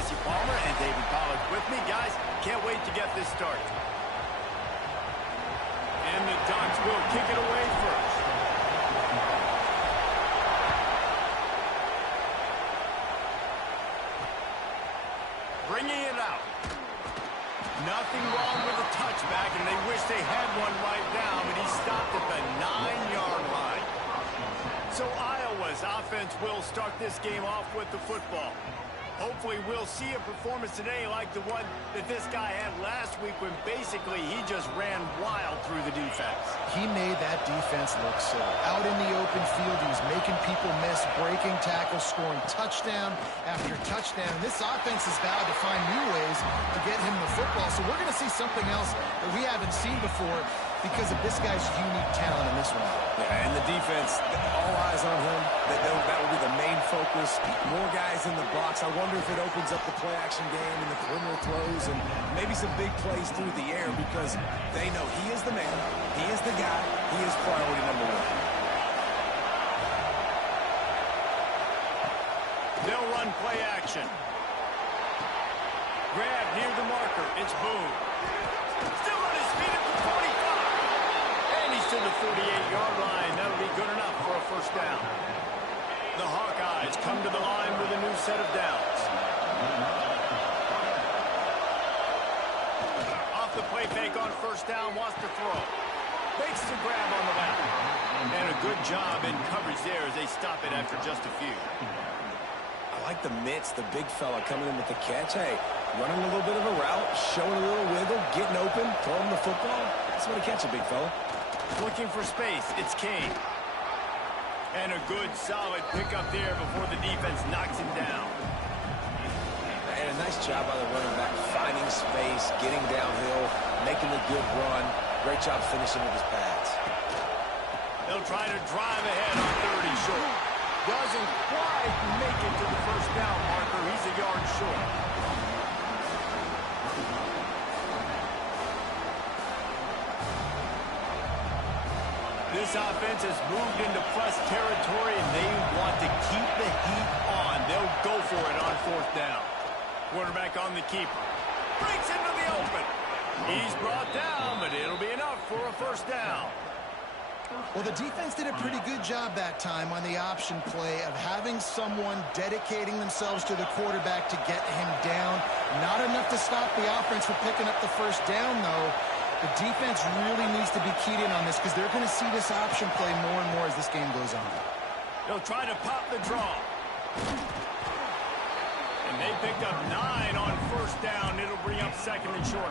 Jesse Palmer and David Pollack with me. Guys, can't wait to get this started. And the Ducks will kick it away first. Bringing it out. Nothing wrong with the touchback, and they wish they had one right now, but he stopped at the 9-yard line. So Iowa's offense will start this game off with the football. Hopefully we'll see a performance today like the one that this guy had last week when basically he just ran wild through the defense. He made that defense look silly. Out in the open field, he was making people miss, breaking tackles, scoring touchdown after touchdown. This offense is vowed to find new ways to get him the football. So we're going to see something else that we haven't seen before because of this guy's unique talent in this one. Yeah, and the defense, all eyes on him. That will be the main focus. More guys in the box. I wonder if it opens up the play-action game and the perimeter throws and maybe some big plays through the air because they know he is the man, he is the guy, he is priority number one. They'll run play action. Grab near the marker. It's Boone. Still on his feet at the 45. And he's to the 48-yard line. That'll be good enough for a first down. The Hawkeyes come to the line with a new set of downs. Off the play fake on first down, wants to throw. Makes the grab on the left. And a good job in coverage there as they stop it after just a few. I like the mitts, the big fella coming in with the catch. Hey, running a little bit of a route, showing a little wiggle, getting open, throwing the football. That's what a catch, a big fella. Looking for space, it's Kane. And a good, solid pickup there before the defense knocks him down. And a nice job by the running back, finding space, getting downhill, making a good run. Great job finishing with his pads. They'll try to drive ahead on 30 short. Doesn't quite make it to the first down marker. He's a yard short. This offense has moved into plus territory, and they want to keep the heat on. They'll go for it on fourth down. Quarterback on the keeper. Breaks into the open. He's brought down, but it'll be enough for a first down. Well, the defense did a pretty good job that time on the option play of having someone dedicating themselves to the quarterback to get him down. Not enough to stop the offense from picking up the first down, though. The defense really needs to be keyed in on this because they're going to see this option play more and more as this game goes on. They'll try to pop the draw. And they picked up 9 on first down. It'll bring up second and short.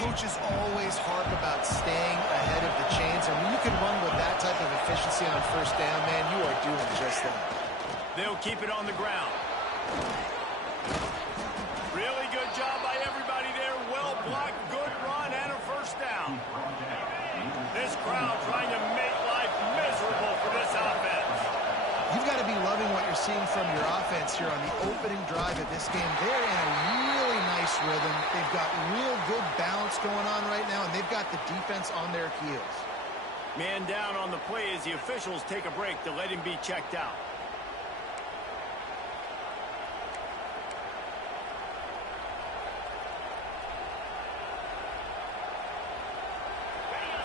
Coaches always harp about staying ahead of the chains, and when you can run with that type of efficiency on first down, man, you are doing just that. They'll keep it on the ground. Really good job by everybody there. Well blocked, good run, and a first down. This crowd trying to make life miserable for this offense. You've got to be loving what you're seeing from your offense here on the opening drive of this game. They're in a really nice rhythm. They've got real good balance going on right now, and they've got the defense on their heels. Man down on the play as the officials take a break to let him be checked out.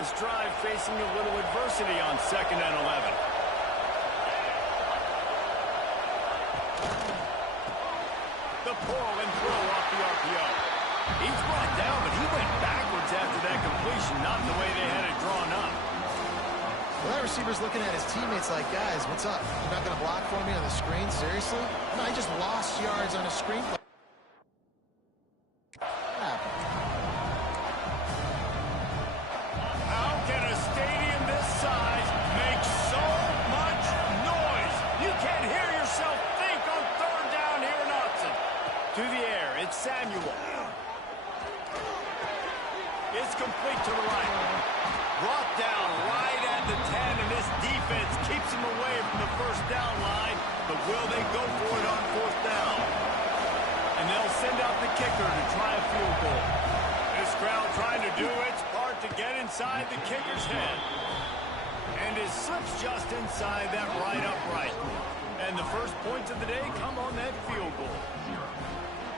This drive facing a little adversity on 2nd and 11. The pull and throw off the RPO. He's brought down, but he went backwards after that completion, not the way they had it drawn up. Well, that receiver's looking at his teammates like, guys, what's up? You're not going to block for me on the screen? Seriously? No, I just lost yards on a screen play. How can a stadium this size make so much noise? You can't hear yourself think on 3rd down here in Austin. To the air, it's Samuel. It's complete to the right. Brought down right at the 10, and this defense keeps him away from the first down line. But will they go for it on 4th down? And they'll send out the kicker to try a field goal. This crowd trying to do its part to get inside the kicker's head. And it slips just inside that right upright. And the first points of the day come on that field goal.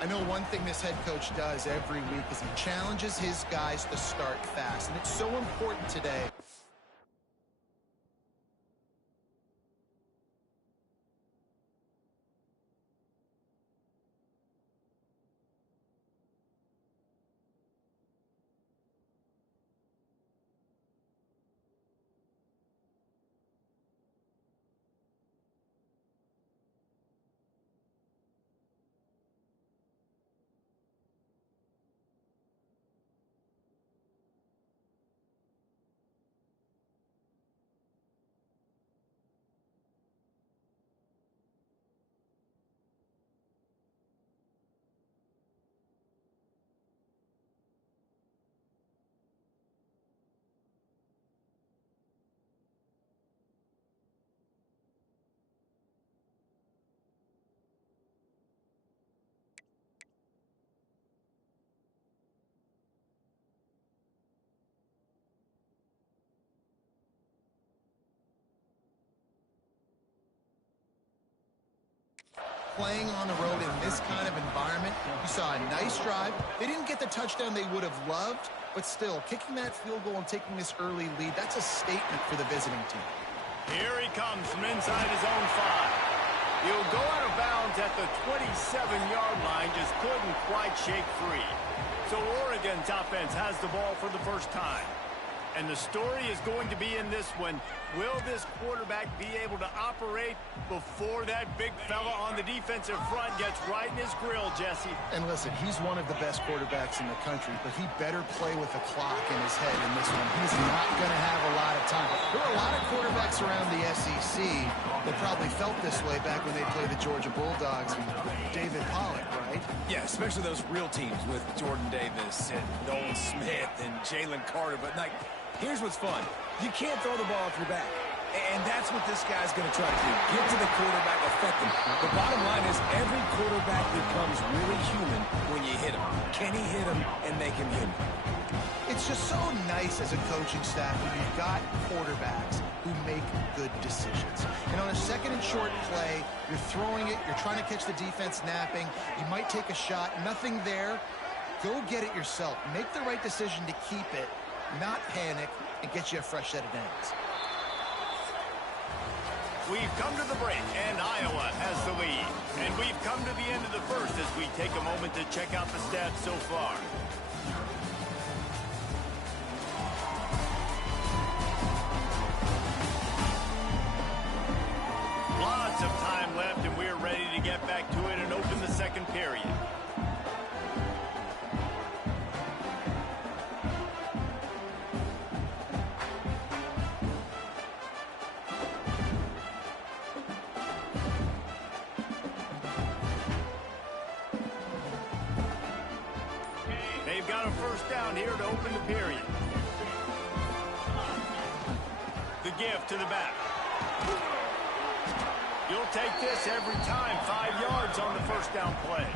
I know one thing this head coach does every week is he challenges his guys to start fast, and it's so important today. Playing on the road in this kind of environment, you saw a nice drive. They didn't get the touchdown they would have loved, but still, kicking that field goal and taking this early lead, that's a statement for the visiting team. Here he comes from inside his own 5. He'll go out of bounds at the 27-yard line, just couldn't quite shake free. So Oregon's offense has the ball for the first time. And the story is going to be in this one. Will this quarterback be able to operate before that big fella on the defensive front gets right in his grill, Jesse? And listen, he's one of the best quarterbacks in the country, but he better play with a clock in his head in this one. He's not going to have a lot of time. There are a lot of quarterbacks around the SEC that probably felt this way back when they played the Georgia Bulldogs and David Pollock, right? Yeah, especially those real teams with Jordan Davis and Nolan Smith and Jalen Carter. But, like, here's what's fun. You can't throw the ball off your back. And that's what this guy's going to try to do. Get to the quarterback, affect him. The bottom line is every quarterback becomes really human when you hit him. Can he hit him and make him human? It's just so nice as a coaching staff when you've got quarterbacks who make good decisions. And on a second and short play, you're throwing it, you're trying to catch the defense napping, you might take a shot, nothing there. Go get it yourself. Make the right decision to keep it, not panic, and get you a fresh set of downs. We've come to the break, and Iowa has the lead. And we've come to the end of the first as we take a moment to check out the stats so far. Lots of time left, and we're ready to get back to it and open the second period. They've got a first down here to open the period. The give to the back. You'll take this every time. 5 yards on the first down play.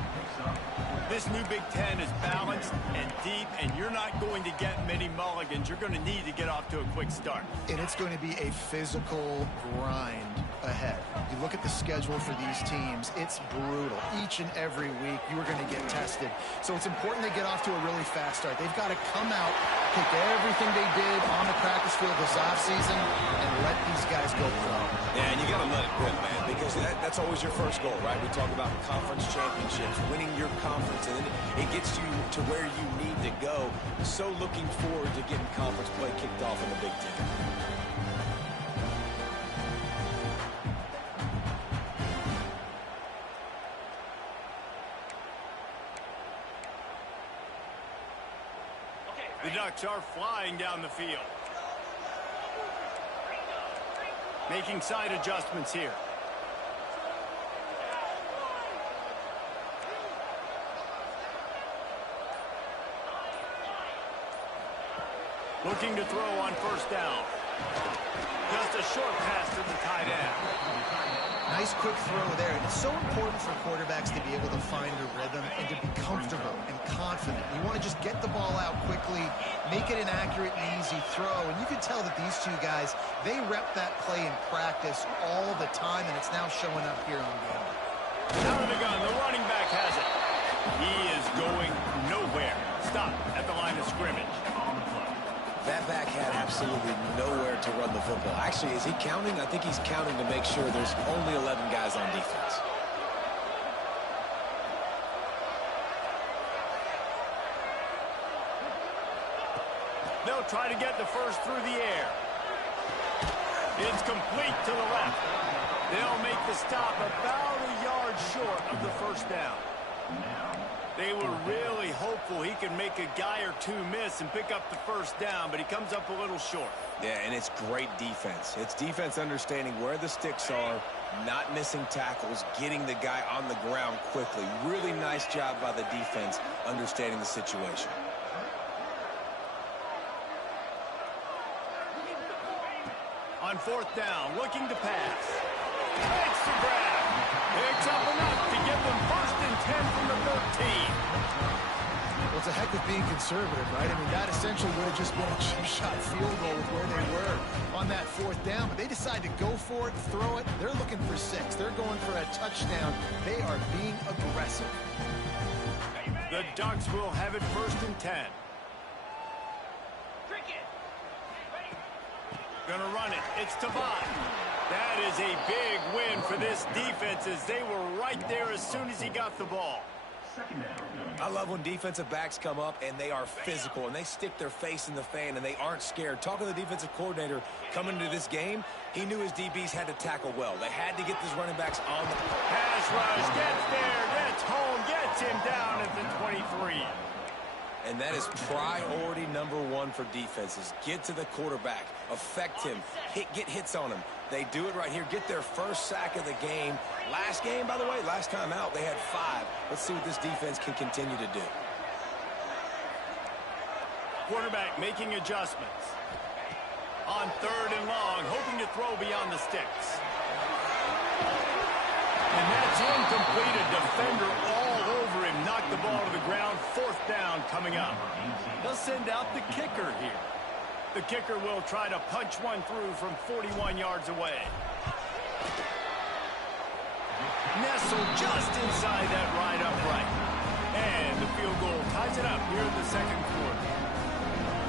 This new Big Ten is balanced and deep, and you're not going to get many mulligans. You're going to need to get off to a quick start. And it's going to be a physical grind ahead. You look at the schedule for these teams, it's brutal. Each and every week, you are going to get tested. So it's important they get off to a really fast start. They've got to come out, take everything they did on the practice field this offseason, and let these guys go pro. Yeah, and you got to let it rip, man, because that's always your first goal, right? We talk about conference championships, winning your conference, and then it gets you to where you need to go. So looking forward to getting conference play kicked off in the Big Ten. The Ducks are flying down the field. Making side adjustments here. Looking to throw on first down. Just a short pass to the tight end. Nice quick throw there. And it's so important for quarterbacks to be able to find a rhythm and to be comfortable and confident. You want to just get the ball out quickly, make it an accurate and easy throw. And you can tell that these two guys, they rep that play in practice all the time, and it's now showing up here on the game. Out of the gun, the running back has it. field goal. Actually, is he counting? I think he's counting to make sure there's only 11 guys on defense. They'll try to get the first through the air. It's complete to the left. They'll make the stop about a yard short of the first down. They were really hopeful he could make a guy or two miss and pick up the first down, but he comes up a little short. Yeah, and it's great defense. It's defense understanding where the sticks are, not missing tackles, getting the guy on the ground quickly. Really nice job by the defense understanding the situation. On fourth down, looking to pass. Makes the grab. Picks up enough to give them 1st and 10 from the 13. Well, it's a heck of being conservative, right? I mean, that essentially would have just been a chip shot field goal with where they were on that 4th down. But they decide to go for it, throw it. They're looking for 6. They're going for a touchdown. They are being aggressive. The Ducks will have it 1st and 10. Gonna run it. It's Tavai. That is a big win for this defense as they were right there as soon as he got the ball. I love when defensive backs come up and they are physical and they stick their face in the fan and they aren't scared. Talking to the defensive coordinator coming into this game, he knew his DBs had to tackle well. They had to get these running backs on the pass rush. Gets there. Gets home. Gets him down at the 23. And that is priority number 1 for defenses. Get to the quarterback. Affect him. Get hits on him. They do it right here. Get their first sack of the game. Last game, by the way, last time out, they had 5. Let's see what this defense can continue to do. Quarterback making adjustments. On 3rd and long, hoping to throw beyond the sticks. And that's incomplete. A defender all over him. Knocked the ball to the ground. 4th down coming up. They'll send out the kicker here. The kicker will try to punch one through from 41 yards away. Nestled just inside that right upright. And the field goal ties it up here in the 2nd quarter.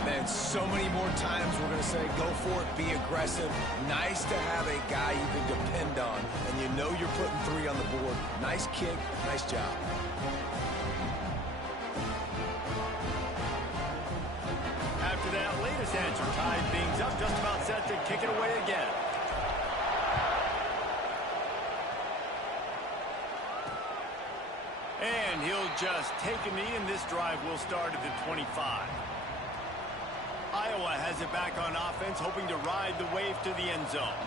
Man, so many more times we're going to say, go for it, be aggressive. Nice to have a guy you can depend on, and you know you're putting 3 on the board. Nice kick, nice job. After that latest answer tied things up, just about set to kick it away again. And he'll just take a knee, and this drive will start at the 25. Iowa has it back on offense, hoping to ride the wave to the end zone.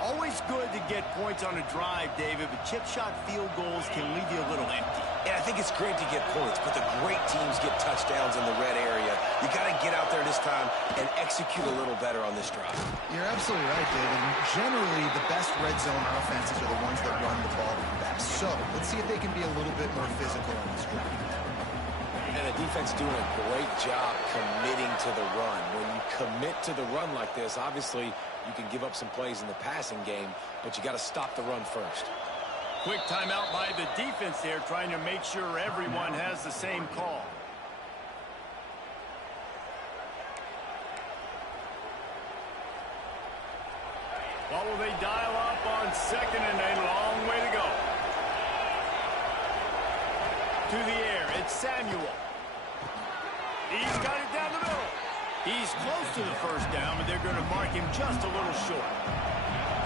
Always good to get points on a drive, David, but chip shot field goals can leave you a little empty. Yeah, I think it's great to get points, but the great teams get touchdowns in the red area. You got to get out there this time and execute a little better on this drive. You're absolutely right, David. Generally, the best red zone offenses are the ones that run the ball best. So let's see if they can be a little bit more physical on this drive. And the defense doing a great job committing to the run. When you commit to the run like this, obviously you can give up some plays in the passing game, but you got to stop the run first. Quick timeout by the defense there, trying to make sure everyone has the same call. What will they dial up on 2nd and a long way to go? To the air, it's Samuel. He's got it down the middle. He's close to the first down, but they're going to mark him just a little short.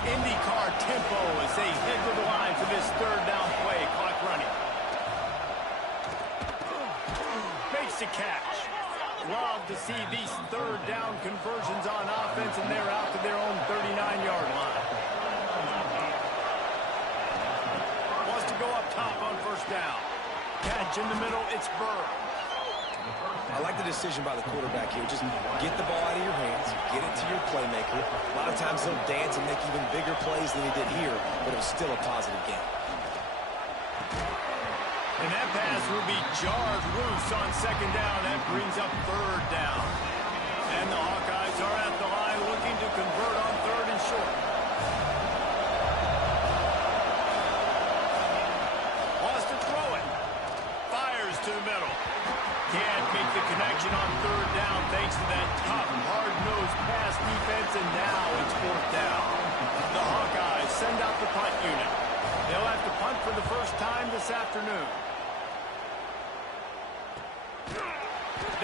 IndyCar tempo as they head to the line for this 3rd down play. Clock running. Makes the catch. Love to see these 3rd down conversions on offense, and they're out to their own 39-yard line. Wants to go up top on 1st down. Catch in the middle, it's Burr. I like the decision by the quarterback here. Just get the ball out of your hands, get it to your playmaker. A lot of times he'll dance and make even bigger plays than he did here, but it was still a positive game. And that pass will be jarred loose on 2nd down. That brings up 3rd down. And the Hawkeyes are at the line looking to convert on 3rd and short. Wants to throw it. Fires to the middle. Can't make make the connection on third down thanks to that tough, hard-nosed pass defense, and now it's fourth down. The Hawkeyes send out the punt unit. They'll have to punt for the first time this afternoon.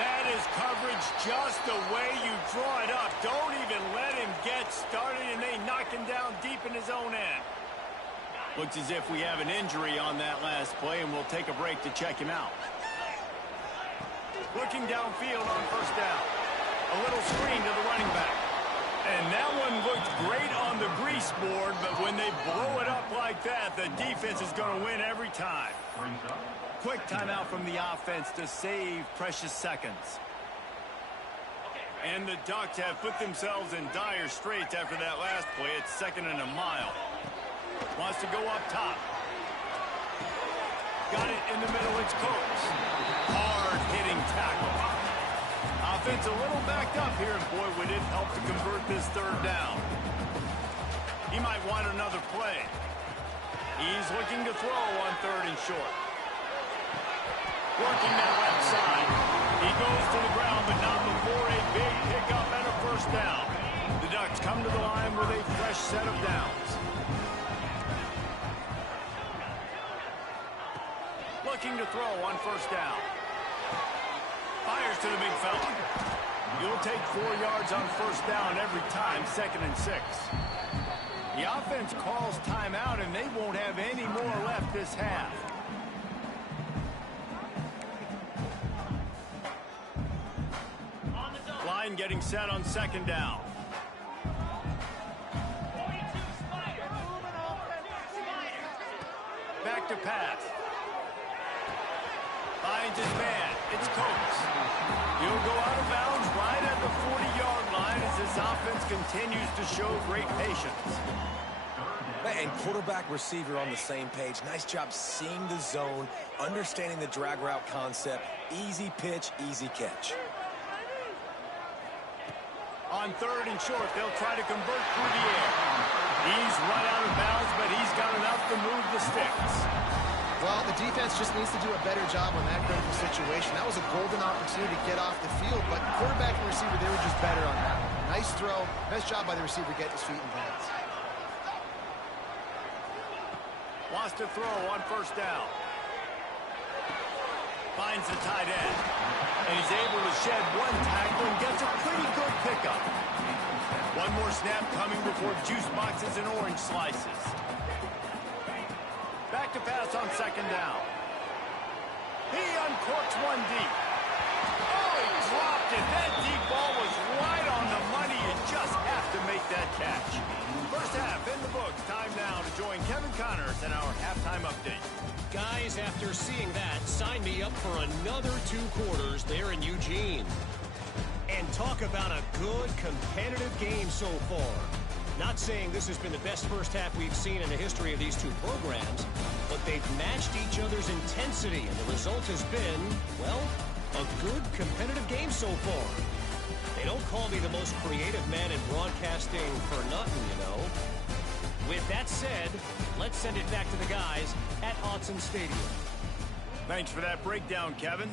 That is coverage just the way you draw it up. Don't even let him get started, and they knock him down deep in his own end. Looks as if we have an injury on that last play, and we'll take a break to check him out. Looking downfield on first down. A little screen to the running back. And that one looked great on the grease board, but when they blow it up like that, the defense is going to win every time. Quick timeout from the offense to save precious seconds. And the Ducks have put themselves in dire straits after that last play. It's 2nd and a mile. Wants to go up top. Got it in the middle. It's Coates. Hard-hitting tackle. Offense a little backed up here, and boy, would it help to convert this third down. He might want another play. He's looking to throw on 3rd and short. Working that left side. He goes to the ground, but not before a big pickup and a first down. The Ducks come to the line with a fresh set of downs. Looking to throw on first down. Fires to the big fella. You'll take 4 yards on first down every time, 2nd and 6. The offense calls timeout, and they won't have any more left this half. Line getting set on 2nd down. Back to pass. Finds his man. It's Coates. He'll go out of bounds right at the 40-yard line as this offense continues to show great patience. And quarterback receiver on the same page. Nice job seeing the zone, understanding the drag route concept. Easy pitch, easy catch. On 3rd and short, they'll try to convert through the air. He's run out of bounds, but he's got enough to move the sticks. Well, the defense just needs to do a better job on that critical situation. That was a golden opportunity to get off the field, but quarterback and receiver, they were just better on that one. Nice throw. Nice job by the receiver getting his feet in bounds. Wants to throw on first down. Finds the tight end. And he's able to shed one tackle and gets a pretty good pickup. One more snap coming before juice boxes and orange slices. Back to pass on 2nd down. He uncorks one deep. Oh, he dropped it. That deep ball was right on the money. You just have to make that catch. First half in the books. Time now to join Kevin Connors in our halftime update. Guys, after seeing that, sign me up for another 2 quarters there in Eugene. And talk about a good competitive game so far. Not saying this has been the best first half we've seen in the history of these 2 programs, but they've matched each other's intensity, and the result has been, well, a good competitive game so far. They don't call me the most creative man in broadcasting for nothing, you know. With that said, let's send it back to the guys at Autzen Stadium. Thanks for that breakdown, Kevin.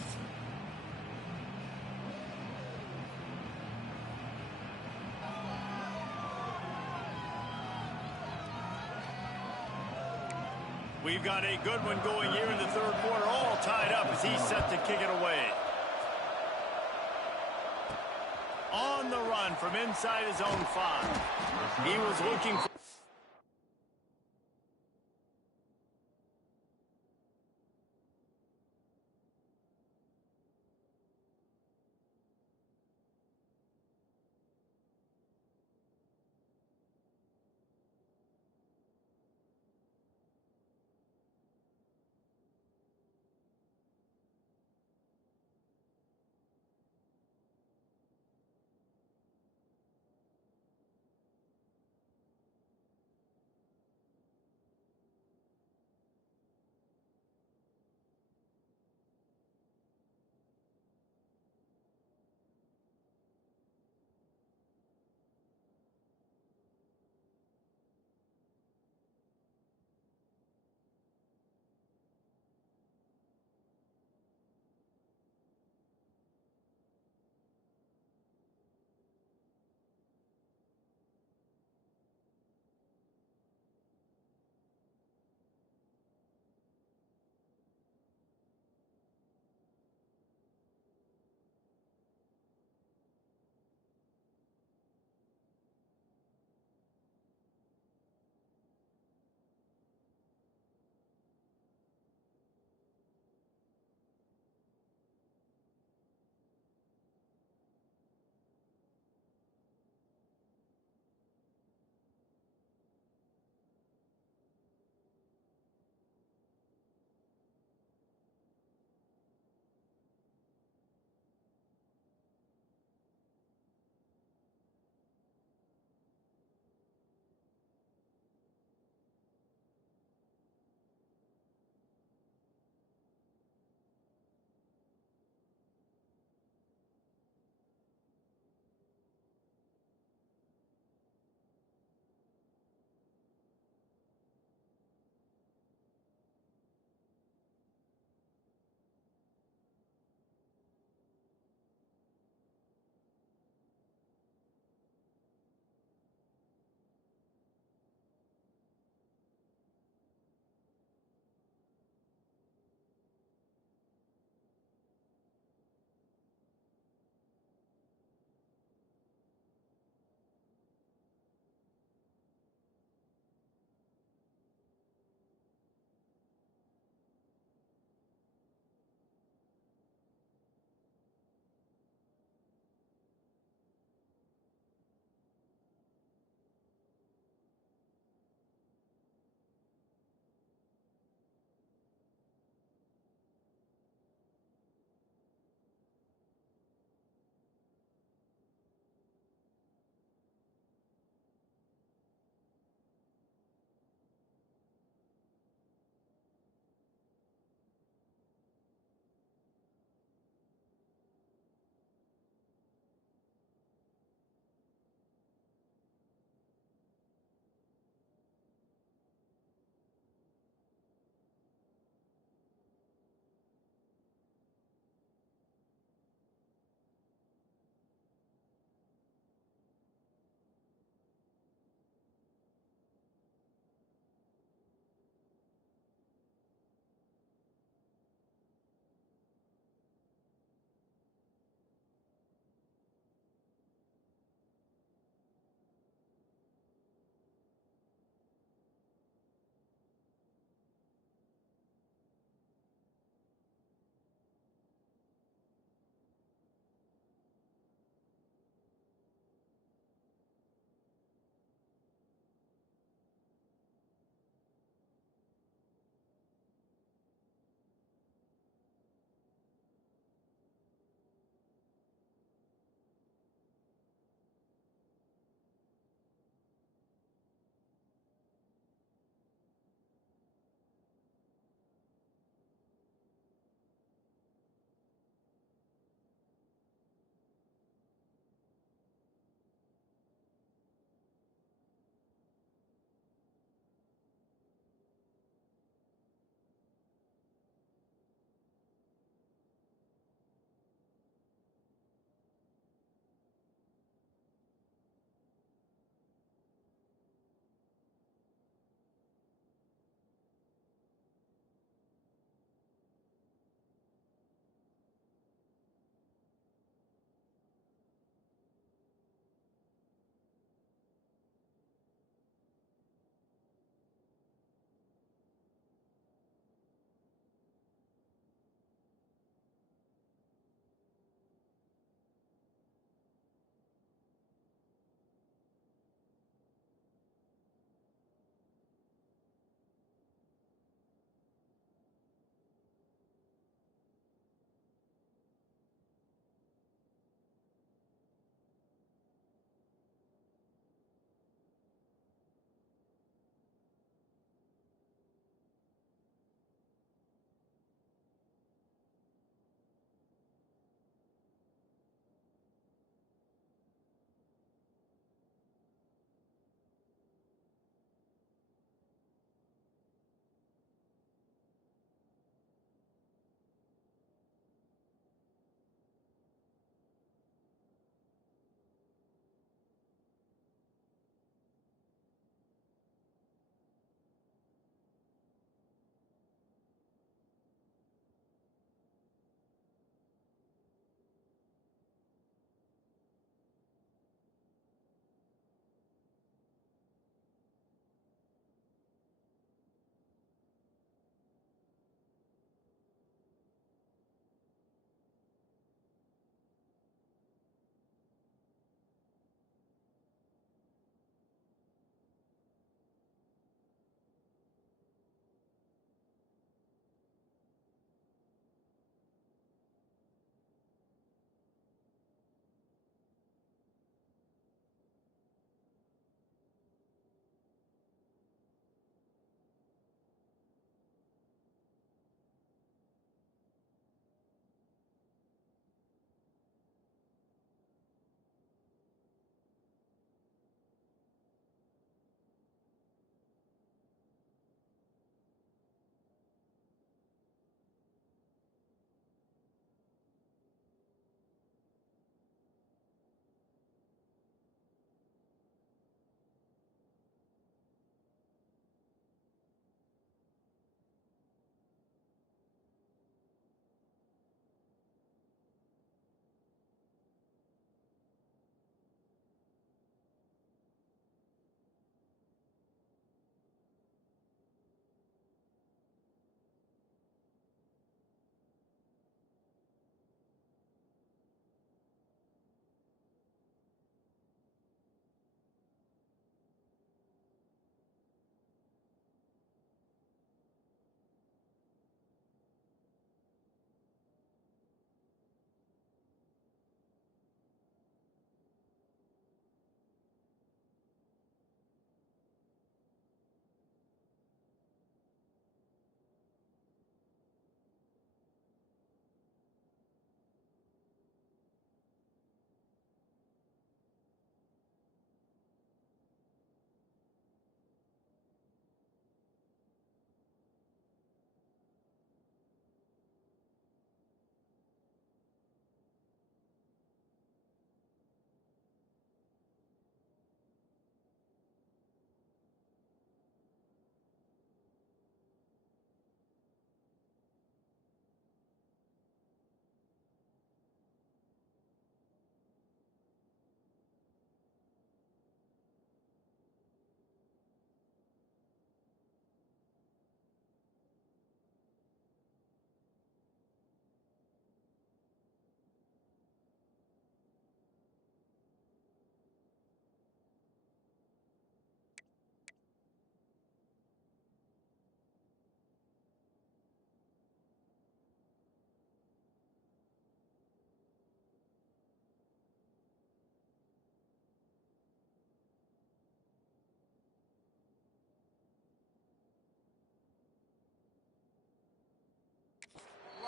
We've got a good one going here in the 3rd quarter, all tied up as he's set to kick it away. On the run from inside his own 5. He was looking for...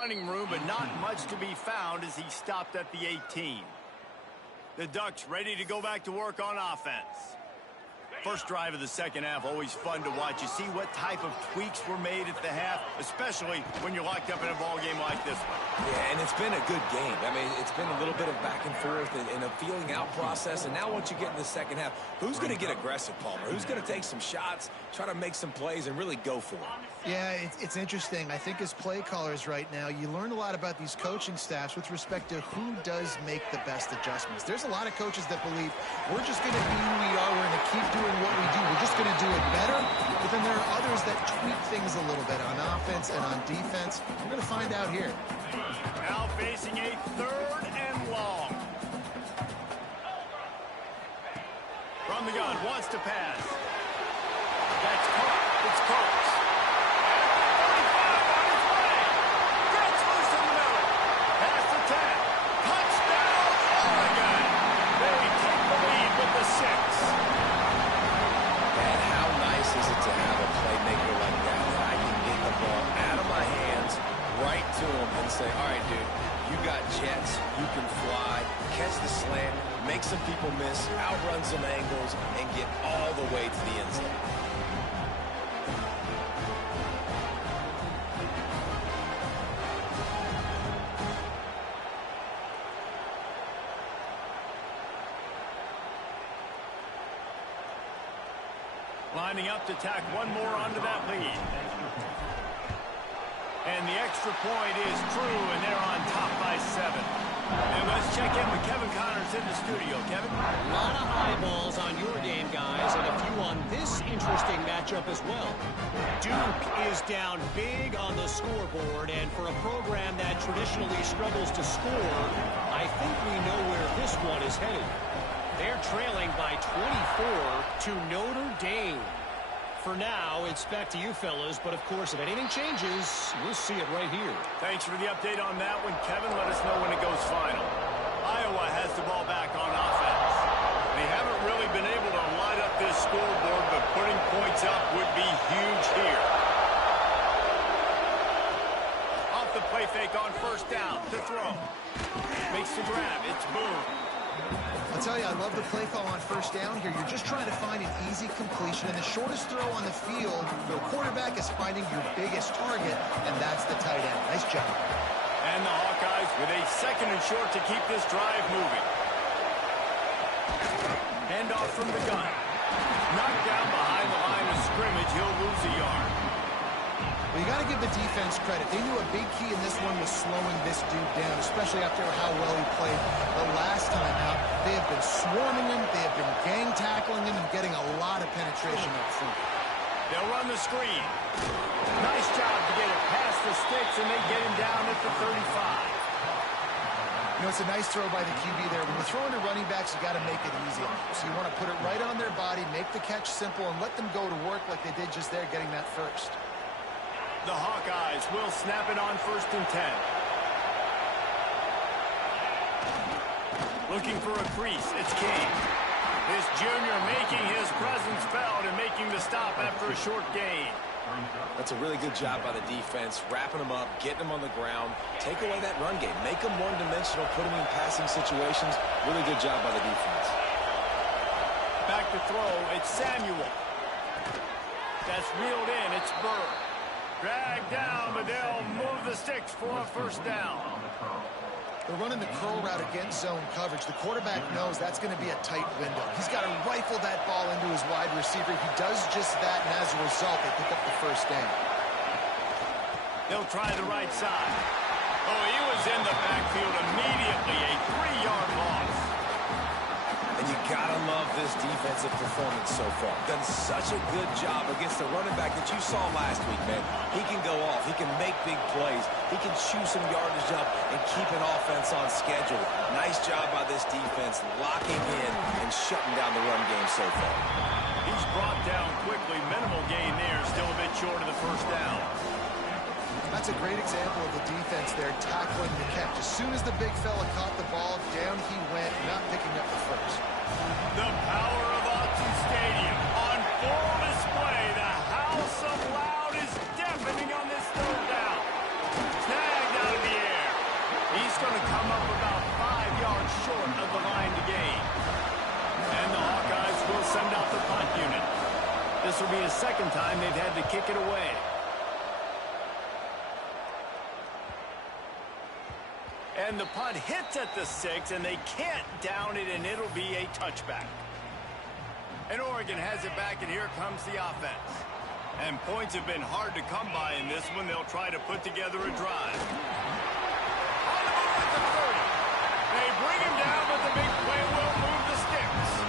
running room, but not much to be found as he stopped at the 18. The Ducks ready to go back to work on offense. First drive of the second half, always fun to watch. You see what type of tweaks were made at the half, especially when you're locked up in a ball game like this one. Yeah, and it's been a good game. I mean, it's been a little bit of back and forth and a feeling out process. And now once you get in the second half, who's going to get aggressive, Palmer? Who's going to take some shots, try to make some plays, and really go for it? Yeah, it's interesting. I think as play callers right now, you learn a lot about these coaching staffs with respect to who does make the best adjustments. There's a lot of coaches that believe we're just going to be who we are. We're going to keep doing what we do. We're just going to do it better. But then there are others that tweak things a little bit on offense and on defense. We're going to find out here. Now facing a 3rd and long. From the gun, wants to pass. That's caught. It's close. And say, all right, dude, you got jets, you can fly, catch the slant, make some people miss, outrun some angles, and get all the way to the end zone. Lining up to tack one more onto that lead. And the extra point is true, and they're on top by 7. And let's check in with Kevin Connors in the studio. Kevin? A lot of eyeballs on your game, guys, and a few on this interesting matchup as well. Duke is down big on the scoreboard, and for a program that traditionally struggles to score, I think we know where this one is headed. They're trailing by 24 to Notre Dame. For now, it's back to you fellas, but of course, if anything changes, we'll see it right here. Thanks for the update on that one, Kevin. Let us know when it goes final. Iowa has the ball back on offense. They haven't really been able to light up this scoreboard, but putting points up would be huge here. Off the play fake on first down, the throw. Makes the grab, it's Boone. I'll tell you, I love the play call on first down here. You're just trying to find an easy completion, and the shortest throw on the field for a quarterback is finding your biggest target, and that's the tight end. Nice job. And the Hawkeyes with a 2nd and short to keep this drive moving. Handoff from the gun. Knocked down behind the line of scrimmage. He'll lose a yard. Well, you got to give the defense credit. They knew a big key in this one was slowing this dude down, especially after how well he played the last time out. They have been swarming him, they have been gang tackling him, and getting a lot of penetration up front. They'll run the screen. Nice job to get it past the sticks, and they get him down at the 35. You know, it's a nice throw by the QB there. When you're throwing to running backs, you got to make it easy. So you want to put it right on their body, make the catch simple, and let them go to work like they did just there, getting that first. The Hawkeyes will snap it on 1st and 10. Looking for a crease, it's King. This junior making his presence felt and making the stop after a short gain. That's a really good job by the defense, wrapping them up, getting them on the ground, take away that run game, make them one-dimensional, put them in passing situations. Really good job by the defense. Back to throw, it's Samuel. That's reeled in, it's Burr. Dragged down, but they'll move the sticks for a first down. They're running the curl route against zone coverage. The quarterback knows that's going to be a tight window. He's got to rifle that ball into his wide receiver. He does just that, and as a result, they pick up the first down. They'll try the right side. Oh, he was in the backfield immediately. A 3-yard loss. And you gotta love this defensive performance so far. Done such a good job against the running back that you saw last week, man. He can go off. He can make big plays. He can chew some yardage up and keep an offense on schedule. Nice job by this defense, locking in and shutting down the run game so far. He's brought down quickly. Minimal gain there. Still a bit short of the first down. That's a great example of the defense there tackling the catch. As soon as the big fella caught the ball, down he went, not picking up the first. The power of Autzen Stadium on full display. The house of loud is deafening on this 3rd down. Snagged out of send out the punt unit. This will be the second time they've had to kick it away. And the punt hits at the 6, and they can't down it, and it'll be a touchback. And Oregon has it back, and here comes the offense. And points have been hard to come by in this one. They'll try to put together a drive. On the move at the 30. They bring him down, but the big play will move the sticks.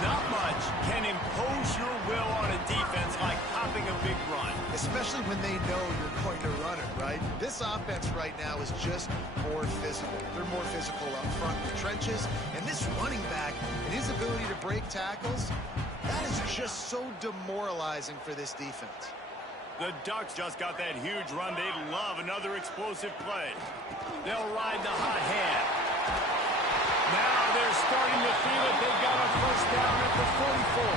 Not much can impose your will on a defense like popping a big run. Especially when they know you're going to run it, right? This offense right now is just more physical. They're more physical up front in the trenches. And this running back and his ability to break tackles, that is just so demoralizing for this defense. The Ducks just got that huge run. They'd love another explosive play. They'll ride the hot hand. Now they're starting to feel it. They've got a first down at the 44.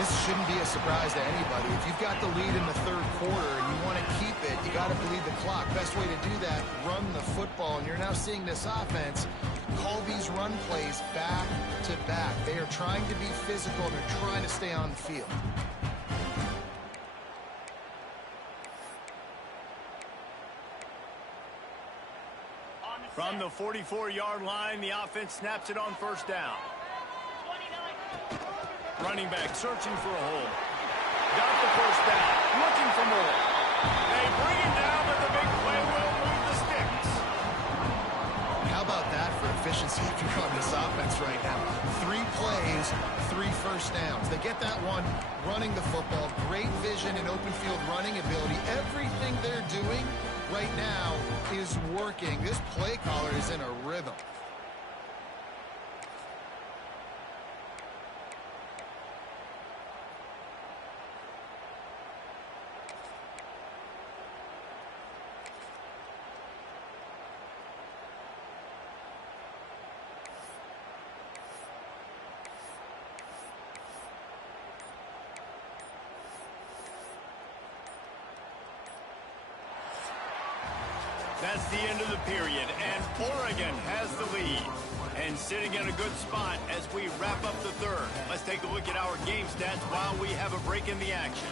This shouldn't be a surprise to anybody. If you've got the lead in the third quarter and you want to keep it, you got to bleed the clock. Best way to do that, run the football. And you're now seeing this offense call these run plays back to back. They are trying to be physical, and they're trying to stay on the field. From the 44-yard line, the offense snaps it on first down. Running back searching for a hole. Got the first down, looking for more. They bring him down, but the big play will move the sticks. How about that for efficiency if you're on this offense right now? 3 plays, 3 first downs. They get that one running the football. Great vision and open field running ability. Everything they're doing right now is working. This play caller is in a rhythm. That's the end of the period, and Oregon has the lead. And sitting in a good spot as we wrap up the third. Let's take a look at our game stats while we have a break in the action.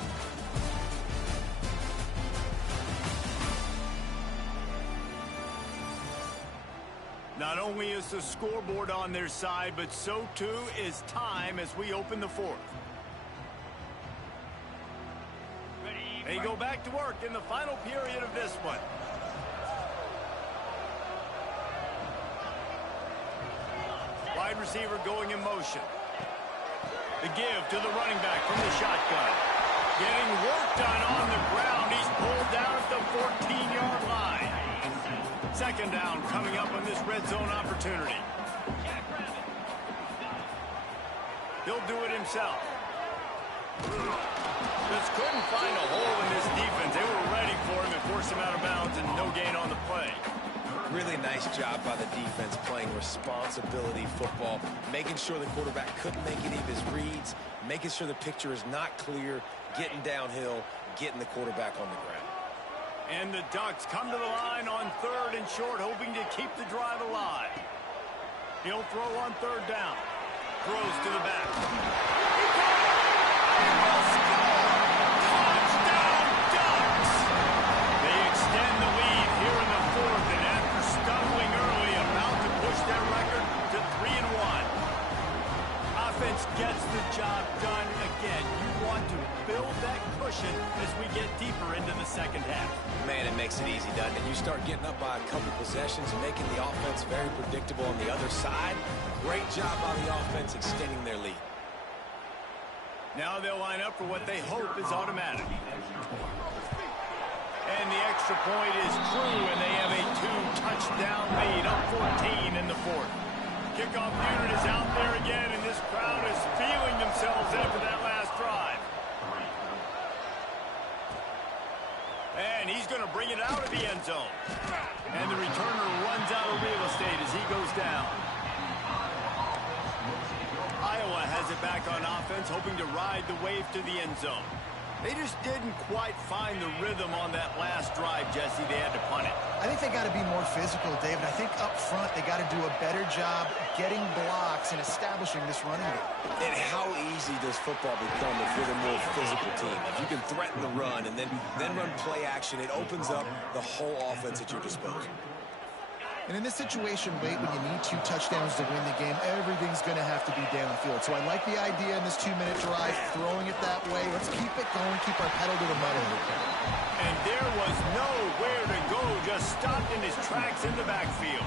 Not only is the scoreboard on their side, but so too is time as we open the fourth. They go back to work in the final period of this one. Wide receiver going in motion. The give to the running back from the shotgun. Getting work done on the ground. He's pulled down at the 14-yard line. Second down coming up on this red zone opportunity. He'll do it himself. Just couldn't find a hole in this defense. They were ready for him and forced him out of bounds, and no gain on the play. Really nice job by the defense playing responsibility football, making sure the quarterback couldn't make any of his reads, making sure the picture is not clear, getting downhill, getting the quarterback on the ground. And the Ducks come to the line on third and short, hoping to keep the drive alive. He'll throw on third down. Throws to the back. Touchdown, Ducks! They extend the lead here in the fourth, and after stumbling early, about to push their record to 3-1. Offense gets the job done again. You want to build that cushion as we get deeper into the second half. Man, it makes it easy, doesn't it? You start getting up by a couple possessions and making the offense very predictable on the other side. Great job by the offense extending their lead. Now they'll line up for what they hope is automatic. And the extra point is true, and they have a 2-touchdown lead, up 14 in the fourth. Kickoff unit is out there again, and this crowd is feeling themselves after that last drive. And he's going to bring it out of the end zone. And the returner runs out of real estate as he goes down. Iowa has it back on offense, hoping to ride the wave to the end zone. They just didn't quite find the rhythm on that last drive, Jesse. They had to punt it. I think they got to be more physical, David. I think up front they got to do a better job getting blocks and establishing this running game. And how easy does football become if you're the more physical team? If you can threaten the run and then run play action, it opens up the whole offense at your disposal. And in this situation late when you need 2 touchdowns to win the game, everything's going to have to be downfield. So I like the idea in this 2-minute drive, throwing it that way. Let's keep it going, keep our pedal to the metal. And there was nowhere to go, just stopped in his tracks in the backfield.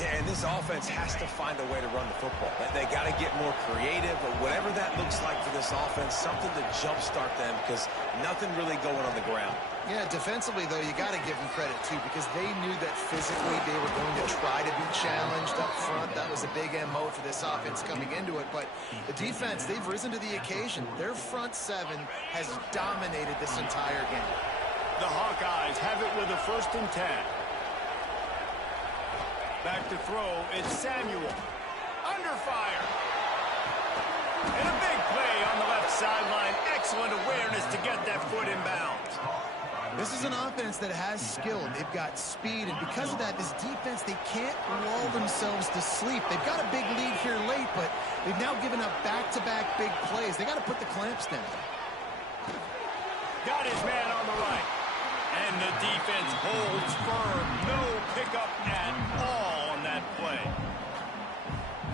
Yeah, and this offense has to find a way to run the football. They got to get more creative, or whatever that looks like for this offense, something to jumpstart them because nothing really going on the ground. Yeah, defensively, though, you got to give them credit, too, because they knew that physically they were going to try to be challenged up front. That was a big MO for this offense coming into it. But the defense, they've risen to the occasion. Their front 7 has dominated this entire game. The Hawkeyes have it with a 1st and 10. Back to throw, it's Samuel. Under fire. And a big play on the left sideline. Excellent awareness to get that foot in bounds. This is an offense that has skill. They've got speed, and because of that, this defense, they can't lull themselves to sleep. They've got a big lead here late, but they've now given up back-to-back big plays. They got to put the clamps down. Got his man on the right. And the defense holds firm. No pickup at all on that play.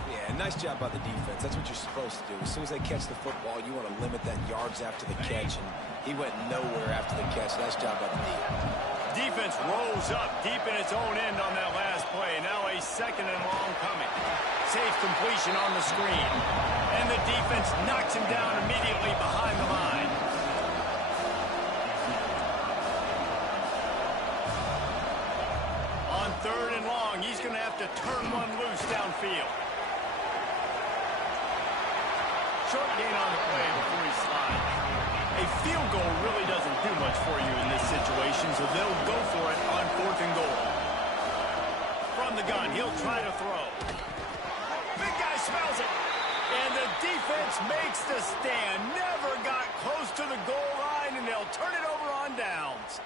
Yeah, nice job by the defense. That's what you're supposed to do. As soon as they catch the football, you want to limit that yards after the catch, and he went nowhere after the catch. Nice job by the D. Defense rolls up deep in its own end on that last play. Now a 2nd and long coming. Safe completion on the screen. And the defense knocks him down immediately behind the line. On 3rd and long, he's going to have to turn one loose downfield. Short gain on the play before he slides. A field goal really doesn't do much for you in this situation, so they'll go for it on 4th and goal. From the gun, he'll try to throw. Big guy smells it. And the defense makes the stand. Never got close to the goal line, and they'll turn it over on downs.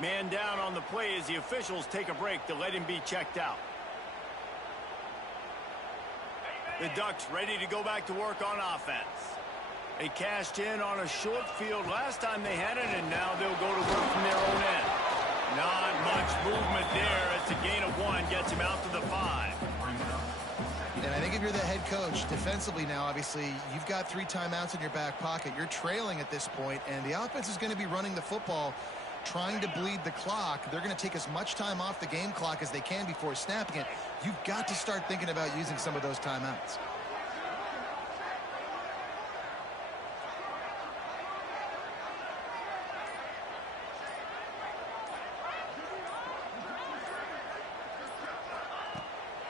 Man down on the play as the officials take a break to let him be checked out. The Ducks ready to go back to work on offense. They cashed in on a short field last time they had it, and now they'll go to work from their own end. Not much movement there. It's a gain of 1, gets him out to the 5. And I think if you're the head coach, defensively now, obviously, you've got 3 timeouts in your back pocket. You're trailing at this point, and the offense is going to be running the football, trying to bleed the clock. They're going to take as much time off the game clock as they can before snapping it. You've got to start thinking about using some of those timeouts.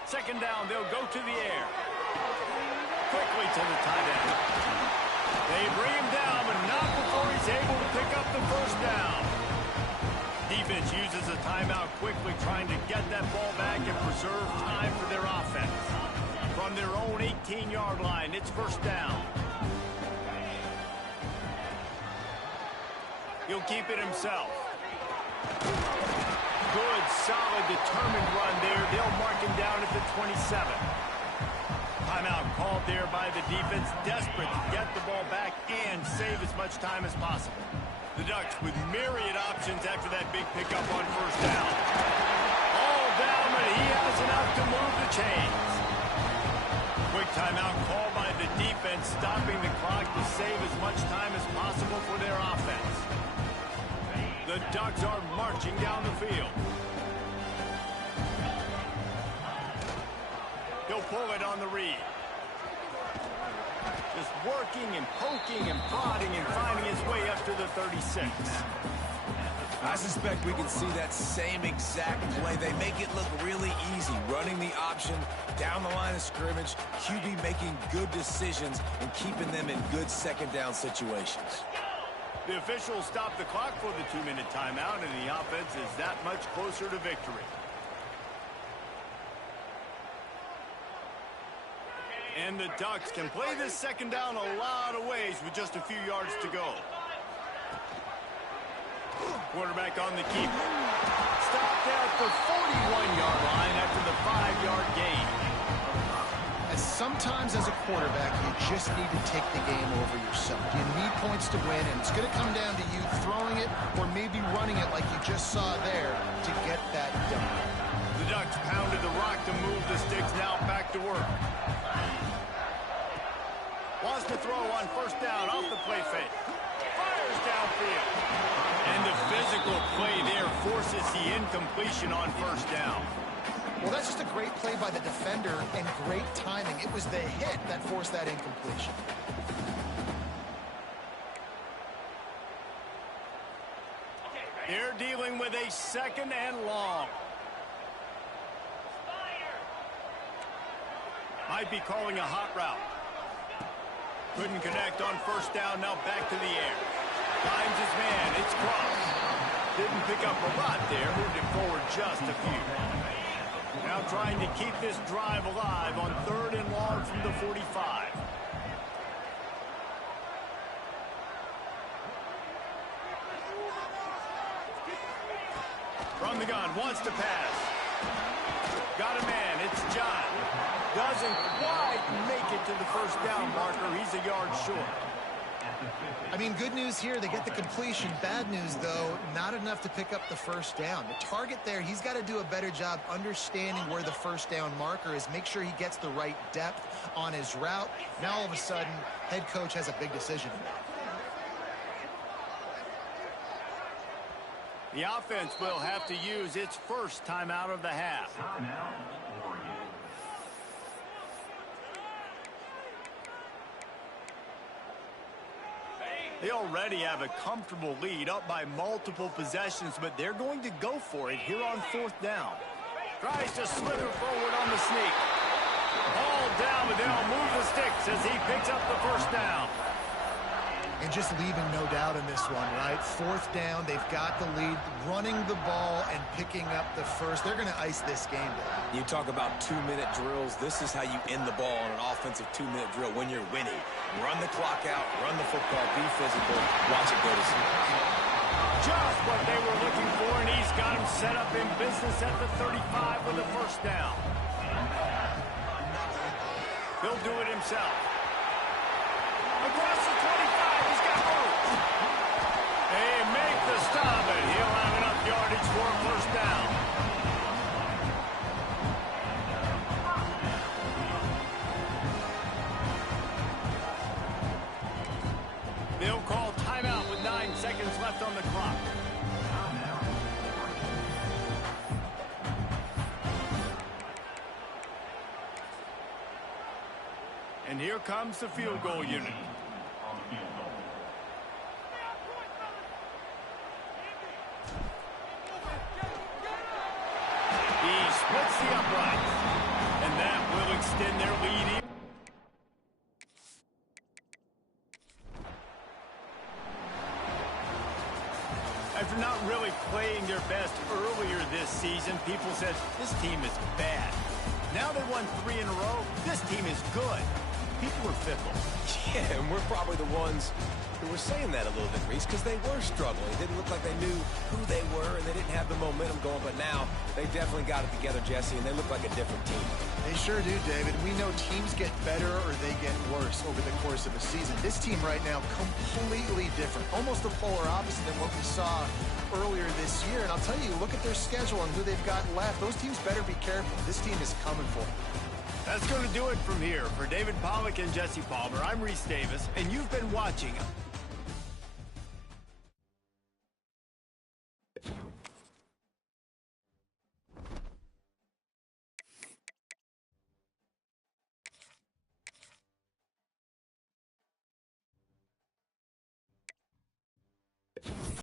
Second down, they'll go to the air. Quickly to the tight end. They bring him down, but not before he's able to pick up the 1st down. Defense uses a timeout quickly, trying to get that ball back and preserve time for their offense. From their own 18-yard line, it's 1st down. He'll keep it himself. Good, solid, determined run there. They'll mark him down at the 27. Timeout called there by the defense, desperate to get the ball back and save as much time as possible. The Ducks with myriad options after that big pickup on 1st down. All down, but he has enough to move the chains. Quick timeout called by the defense, stopping the clock to save as much time as possible for their offense. The Ducks are marching down the field. He'll pull it on the read. Just working and poking and prodding and finding his way up to the 36. I suspect we can see that same exact play. They make it look really easy, running the option down the line of scrimmage, QB making good decisions and keeping them in good 2nd down situations. The officials stop the clock for the 2-minute timeout, and the offense is that much closer to victory. And the Ducks can play this second down a lot of ways with just a few yards to go. Quarterback on the keeper. Stopped at the 41-yard line after the 5-yard gain. And sometimes as a quarterback, you just need to take the game over yourself. You need points to win, and it's going to come down to you throwing it or maybe running it like you just saw there to get that done. The Ducks pounded the rock to move the sticks, now back to work. Wants to throw on first down off the play fake. Fires downfield. And the physical play there forces the incompletion on first down. Well, that's just a great play by the defender and great timing. It was the hit that forced that incompletion. They're dealing with a second and long. Might be calling a hot route. Couldn't connect on first down, now back to the air. Finds his man, it's crossed. Didn't pick up a lot there, moved it forward just a few. Now trying to keep this drive alive on third and long from the 45. From the gun, wants to pass. Got a man, it's John. Doesn't quite make it to the first down marker. He's a yard short. I mean, good news here, they get the completion. Bad news, though, not enough to pick up the first down. The target there, he's got to do a better job understanding where the first down marker is, make sure he gets the right depth on his route. Now, all of a sudden, head coach has a big decision to make. The offense will have to use its first timeout of the half. They already have a comfortable lead, up by multiple possessions, but they're going to go for it here on fourth down. Tries to slither forward on the sneak. Ball down, but they'll move the sticks as he picks up the first down. And just leaving no doubt in this one, right? Fourth down, they've got the lead, running the ball and picking up the first. They're going to ice this game down. You talk about 2-minute drills. This is how you end the ball on an offensive 2-minute drill when you're winning. Run the clock out, run the football, be physical, watch it go to zero. Just what they were looking for, and he's got him set up in business at the 35 with the first down. He'll do it himself. Across the 25, he's got room. They make the stop, and he'll have enough yardage for a first down. They'll call timeout with 9 seconds left on the clock. And here comes the field goal unit. He splits the uprights, and that will extend their lead. After not really playing their best earlier this season, people said this team is bad. Now they won 3 in a row. This team is good. People are fickle. Yeah, and we're probably the ones who were saying that a little bit, Reese, because they were struggling. It didn't look like they knew who they were, and they didn't have the momentum going. But now they definitely got it together, Jesse, and they look like a different team. They sure do, David. We know teams get better or they get worse over the course of a season. This team right now, completely different. Almost the polar opposite than what we saw earlier this year. And I'll tell you, look at their schedule and who they've got left. Those teams better be careful. This team is coming for them. That's going to do it from here. For David Pollack and Jesse Palmer, I'm Reese Davis, and you've been watching